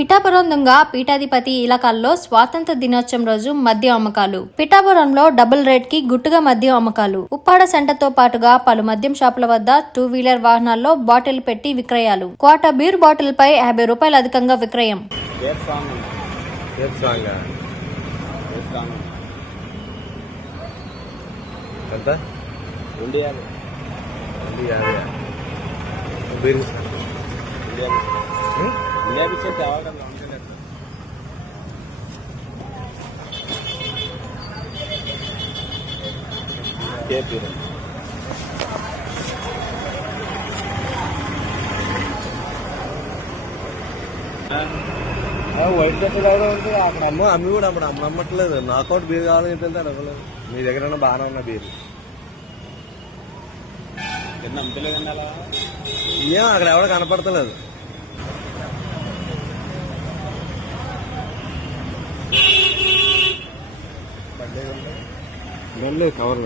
పిఠాపురం పీఠాధిపతి ఇలాకాల్లో స్వాతంత్ర దినోత్సవం రోజు మద్యం అమ్మకాలు. పిఠాపురంలో డబుల్ రేట్కి గుట్టుగా మద్యం అమ్మకాలు. ఉప్పాడ సెంటర్తో పాటుగా పలు మద్యం షాపుల వద్ద టూ వీలర్ వాహనాల్లో బాటిల్ పెట్టి విక్రయాలు. క్వార్టర్ బీర్ బాటిల్ పై యాభై రూపాయలు అధికంగా విక్రయం. ఇండియా ఉంది తేవాలి కదా కేపీ వైట్ షర్ట్ కూడా ఉంటుంది అక్కడ అమ్మ అమ్మి కూడా అప్పుడు అమ్మ అమ్మట్లేదు నాకౌట్ బీర్ కావాలని చెప్తే అడగలేదు మీ దగ్గర బాగానే ఉన్న బీర్ కింద అమ్మలేదు ఏం అక్కడ ఎవడ కనపడతలేదు. కవర్